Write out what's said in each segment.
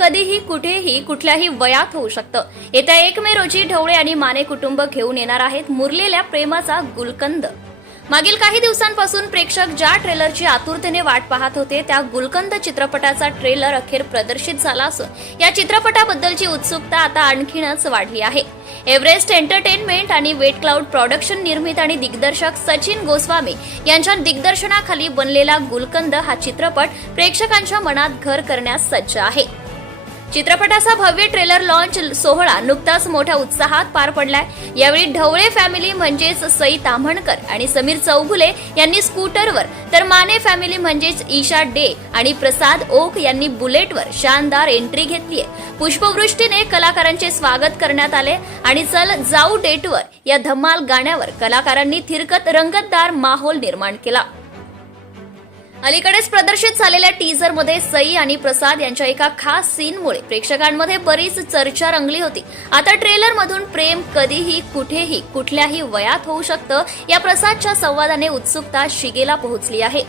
कधीही कुठेही कुठल्याही वयात होऊ शकतं. येत्या एक मे रोजी ढवळे आणि माने कुटुंब घेऊन येणार आहेत मुरलेल्या प्रेमाचा गुलकंद. मागील काही दिवसांपासून प्रेक्षक ज्या ट्रेलरची आतुरतेने वाट पाहत होते त्या गुलकंद चित्रपटाचा ट्रेलर अखेर प्रदर्शित झाला असून या चित्रपटाबद्दलची उत्सुकता आता आणखीनच वाढली आहे. एव्हरेस्ट एंटरटेनमेंट आणि वेट क्लाउड प्रॉडक्शन निर्मित आणि दिग्दर्शक सचिन गोस्वामी यांच्या दिग्दर्शनाखाली बनलेला गुलकंद हा चित्रपट प्रेक्षकांच्या मनात घर करण्यास सज्ज आहे. चित्रपटाचा भव्य ट्रेलर लॉन्च सोहळा नुकताच मोठ्या उत्साहात पार पडलाय. यावेळी ढवळे फॅमिली म्हणजेच सई ताम्हणकर आणि समीर चौगुले यांनी स्कूटरवर तर माने फॅमिली म्हणजेच ईशा डे आणि प्रसाद ओक यांनी बुलेटवर शानदार एंट्री घेतलीय. पुष्पवृष्टीने कलाकारांचे स्वागत करण्यात आले आणि चल जाऊ डेटवर या धम्माल गाण्यावर कलाकारांनी थिरकत रंगतदार माहोल निर्माण केला. अलीकडेच प्रदर्शित झालेल्या टीझरमध्ये सई आणि प्रसाद यांच्या एका खास सीनमुळे प्रेक्षकांमध्ये बरीच चर्चा रंगली होती. आता ट्रेलर मधून प्रेम कधीही कुठेही कुठल्याही वयात होऊ शकतं या प्रसादच्या संवादाने उत्सुकता शिगेला पोहोचली आहे.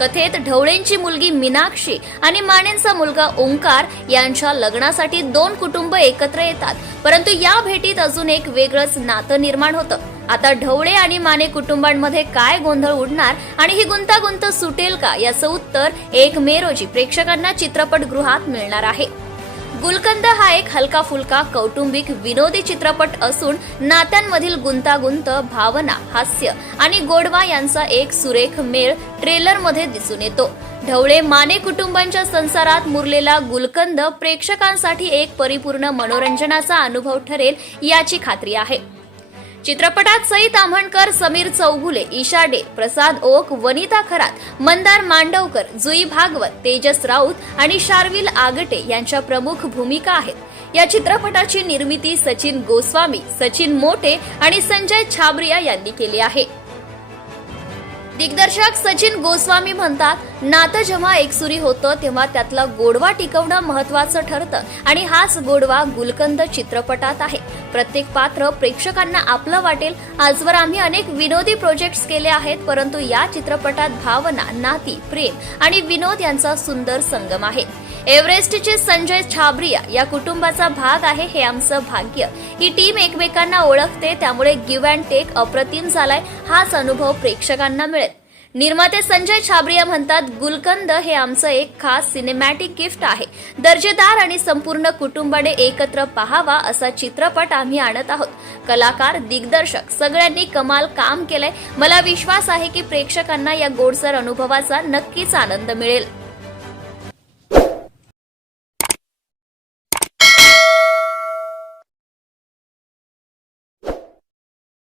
कथेत ढवळेंची मुलगी मीनाक्षी आणि मानेंचा मुलगा ओंकार यांच्या लग्नासाठी दोन कुटुंब एकत्र येतात. परंतु या भेटीत अजून एक वेगळंच नातं निर्माण होतं. आता ढवळे आणि माने कुटुंबांमध्ये काय गोंधळ उडणार आणि ही गुंतागुंत सुटेल का याचं उत्तर एक मे रोजी प्रेक्षकांना चित्रपटगृहात मिळणार आहे. गुलकंद हा एक हलका फुलका कौटुंबिक विनोदी चित्रपट असून नात्यांमधील गुंतागुंत भावना हास्य आणि गोडवा यांचा एक सुरेख मेळ ट्रेलरमध्ये दिसून येतो. ढवळे माने कुटुंबांच्या संसारात मुरलेला गुलकंद प्रेक्षकांसाठी एक परिपूर्ण मनोरंजनाचा अनुभव ठरेल याची खात्री आहे. चित्रपटात सई ताम्हणकर समीर चौगुले ईशा डे प्रसाद ओक वनिता खरात मंदार मांडवकर जुई भागवत तेजस राऊत आणि शार्विल आगटे यांच्या प्रमुख भूमिका आहेत. या चित्रपटाची निर्मिती सचिन गोस्वामी सचिन मोटे आणि संजय छाबरिया यांनी केली आहे. दिग्दर्शक सचिन गोस्वामी म्हणतात नातं जेव्हा एकसुरी होतं तेव्हा त्यातला गोडवा टिकवणं महत्वाचं ठरतं आणि हाच गोडवा गुलकंद चित्रपटात आहे. प्रत्येक पात्र प्रेक्षकांना आपलं वाटेल. आजवर आम्ही अनेक विनोदी प्रोजेक्ट्स केले आहेत परंतु या चित्रपटात भावना नाती प्रेम आणि विनोद यांचा सुंदर संगम आहे. एव्हरेस्टचे संजय छाबरिया या कुटुंबाचा भाग आहे हे आमचं भाग्य. ही टीम एकमेकांना ओळखते त्यामुळे गिव्ह अँड टेक अप्रतिम झालाय हाच अनुभव प्रेक्षकांना मिळेल. निर्माते संजय छाबरिया म्हणतात गुलकंद हे आमचं एक खास सिनेमॅटिक गिफ्ट आहे. दर्जेदार आणि संपूर्ण कुटुंबाने एकत्र पाहावा असा चित्रपट आम्ही आणत आहोत. कलाकार दिग्दर्शक सगळ्यांनी कमाल काम केलंय. मला विश्वास आहे की प्रेक्षकांना या गोडसर अनुभवाचा नक्कीच आनंद मिळेल.